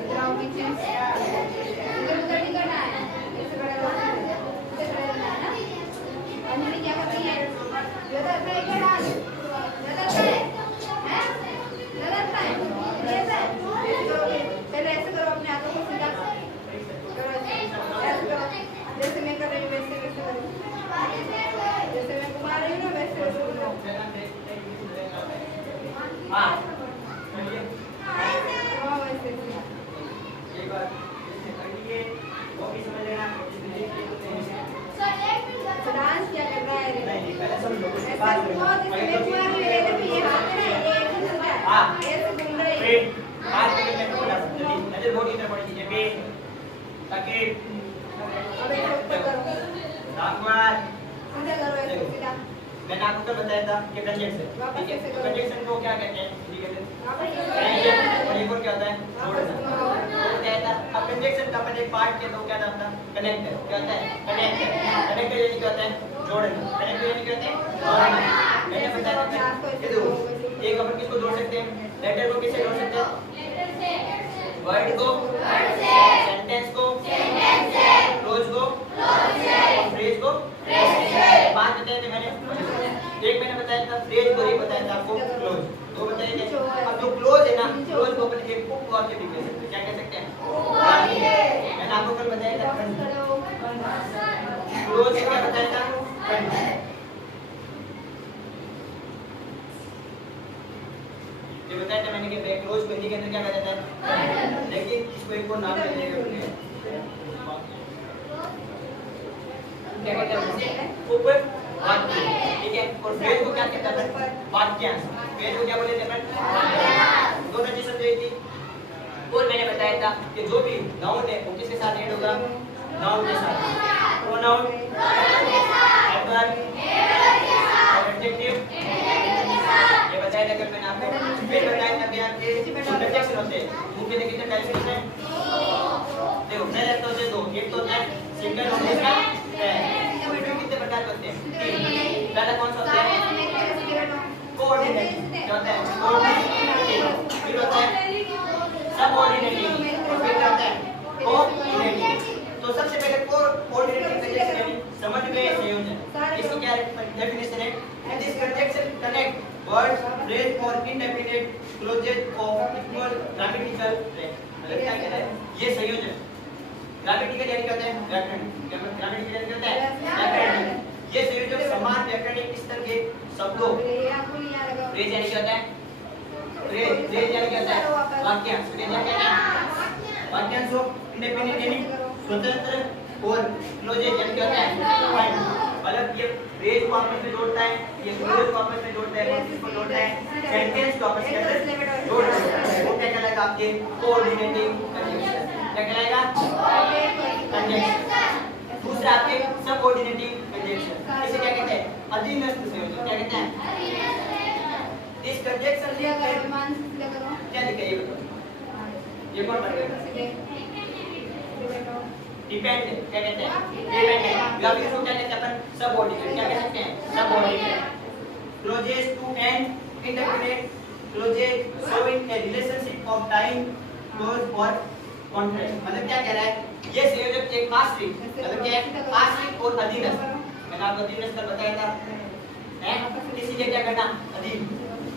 इधर आओ पीछे, इधर उधर नहीं करना है, ऐसे खड़े रहो, ऐसे खड़े रहना है ना। अंजलि क्या कर रही है? लगातार है क्या डाल? लगातार है, हैं? लगातार है, ऐसे करोगे, पहले ऐसे करो, अपने हाथों को सीधा करो, ऐसे करो, जैसे मैं कर रही हूँ वैसे वैसे करो, जैसे मैं घुमा रही हूँ ना वैसे वैसे घुमाओ। हाँ वैसे एक बार ये वो भी समझ लेना। डांस क्या कर रहा है रे? नहीं पहले समझ लो उसके ऐसा बाद बहुत इसमें घुमा रही है, देखो ये हाथ है ना, ये ऐसे चलता है, हाँ। ऐसे घूम रही है। फिर हाथ पे कितने को डाल सकते हैं? नजर बहुत इधर पड़ी चीजें पे ताकि अब ऐसे ऊपर करो, दांतवार सीधा करो, ऐसे सीधा। मैंने आपको कल बताया था कि कंजक्शन, ठीक है? तो कंजक्शन को क्या कहते हैं? ठीक है, और एक और क्या होता है? जोड़ना। तो क्या था? अब कंजक्शन का अपन एक पार्ट के दो क्या नाम था? कनेक्टर। क्या होता है? कनेक्टर। कनेक्टर यानी क्या होता है? जोड़ना। कनेक्टर यानी क्या होता है? जोड़ना। मैंने बताया था कि देखो एक अपन किसको जोड़ सकते हैं? लेटर को किससे जोड़ सकते हैं? वर्ड को, सेंटेंस को, क्लोज को, फ्रेज को। बात बताई थी मैंने, एक मैंने बताया था फ्रेज को, एक बताया था आपको क्लोज, दो बताए थे। अब जो क्लोज है ना, क्लोज को अपन एक हुक और के भी कह सकते हैं। क्या कह सकते हैं? मैंने आपको कल बताया था क्लोज से क्या बताया था? ये बताया था मैंने कि क्लोज को हिंदी के अंदर क्या कहा जाता है? लेकिन इसको एक और नाम देते हैं, क्या कहते हैं? उपवाक्य, ठीक है? और फ्रेज को क्या कहते हैं? वाक्यांश। फ्रेज को क्या बोले थे अपन? दोनों चीज समझी थी। और मैंने बताया था कि जो भी नाउन है वो किसके साथ ऐड होगा? नाउन के साथ। प्रोनाउन, एडवर्ब, एडजेक्टिव, ये बताया था कल मैंने आपको। फिर बताया था कि आपके कंजक्शन होते हैं, मुख्य देखिए कितने टाइप्स होते हैं? देखो पहले तो होते हैं दो, एक तो होता है सिंगल और दूसरा कितने प्रकार के होते हैं? पहला कौन सा होता है? कोऑर्डिनेट। क्या होता है? कोऑर्डिनेट। फिर होता है सबऑर्डिनेटिंग, और फिर क्या होता है? कोऑर्डिनेटिंग। तो सबसे पहले कोऑर्डिनेटिंग कंजक्शन यानी समन्वय संयोजन। इसकी क्या डेफिनेशन है? This conjunction connect words, phrase और indefinite clauses of equal grammatical range. मतलब क्या कह रहा है? ये संयोजन ग्रामेटिकल यानी क्या होता है? व्याकरणिक। ग्रामेटिकल यानी क्या होता है? व्याकरणिक। ये संयोजन समान व्याकरणिक स्तर के शब्दों, फ्रेज यानी क्या होता है? फ्रेज यानी क्या होता है? वाक्यांश। फ्रेज यानी क्या होता है? वाक्यांश हो, इंडिपेंडेंट यानी स्वतंत्र, और क्लोजेज यानी क्या होता है? मतलब ये फ्रेज को आपस में जोड़ता है, ये क्लोज को आपस में जोड़ता है, और इसको जोड़ता है सेंटेंस को आपस में जोड़ता है। वो क्या कहलाएगा? आपके कोऑर्डिनेटिंग कंजक्शन। क्या कहलाएगा? कंजक्शन। दूसरा आपके सबऑर्डिनेटिंग कंजक्शन, इसे क्या कहते हैं? अधीनस्थ संयोजन। क्या कहते हैं? इस कंजक्शन क्या लिखा है ये बताओ? ये कौन पढ़ेगा? डिपेंडेंट। क्या कहते हैं? डिपेंडेंट। या फिर इसको क्या कहते हैं अपन? सबऑर्डिनेट। क्या कह सकते हैं? Subordinate. Clauses to and indefinite clauses showing a relationship of time clause और कॉन्ट्रैक्ट। मतलब क्या कह रहा है? ये संयोजक एक आश्रित, मतलब क्या है? आश्रित और अधीनस्थ। मैंने आपको अधीनस्थ का बताया था, हैं? इसीलिए क्या करना? अधीन,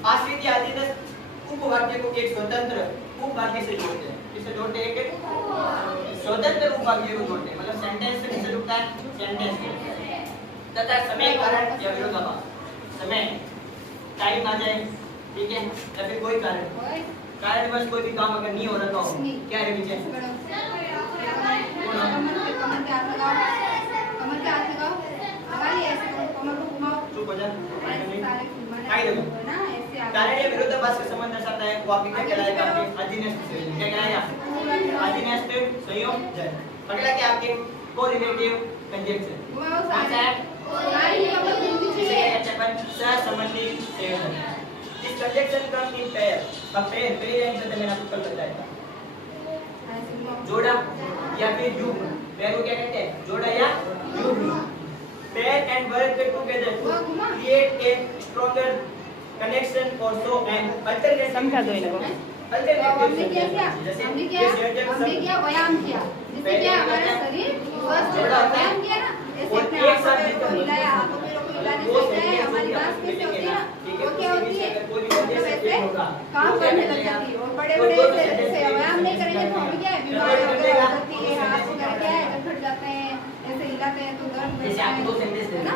आश्रित या अधीनस्थ उपवाक्य को एक स्वतंत्र उपवाक्य से जोड़ते हैं। किससे जोड़ते हैं? एक स्वतंत्र उपवाक्य को जोड़ते हैं। मतलब सेंटेंस से किससे जुड़ता है? सेंटेंस से। तथा समय, कारण या विरोधाभास। समय, टाइम आ जाए, ठीक है, या फिर कोई कारण बस कोई भी काम अगर नहीं हो रहा हो, क्या है विजय? चुप हो जा। कारण या विरोधाभास का संबंध दर्शाता है, वो आपके क्या कहलाएगा? आपके अधीनस्थ संयोजन। क्या कहलाएगा? अधीनस्थ संयोजन। अगला क्या आपके कोरिलेटिव कंजक्शन। कौन सा है? इसे क्या कहते हैं अपन? सहसंबंधी संयोजन। इस कंजक्शन कम इन पेयर। अब पेयर यानी तो मैंने आपको कल बताया था, जोड़ा या फिर युग्म। पेयर को क्या कहते हैं? जोड़ा या युग्म। Pair and work together to create a stronger connection or so and alternate समझा दो इनको। हमने क्या किया हमने किया व्यायाम किया, जिससे क्या हमारा शरीर स्वस्थ होगा। व्यायाम किया ना, ऐसे अपने हाथों पैरों को हिलाया, हाथों पैरों को हिलाने से क्या है हमारी मांसपेशियां होती है ना, वो क्या होती है मतलब ऐसे काम करने लग जाती है। और बड़े बड़े ऐसे व्यायाम नहीं करेंगे तो हमें क्या है बीमारी वगैरह हो जाती है, हाथ वगैरह क्या है गड़बड़ जाते हैं, ऐसे हिलाते हैं तो दर्द होता है ना।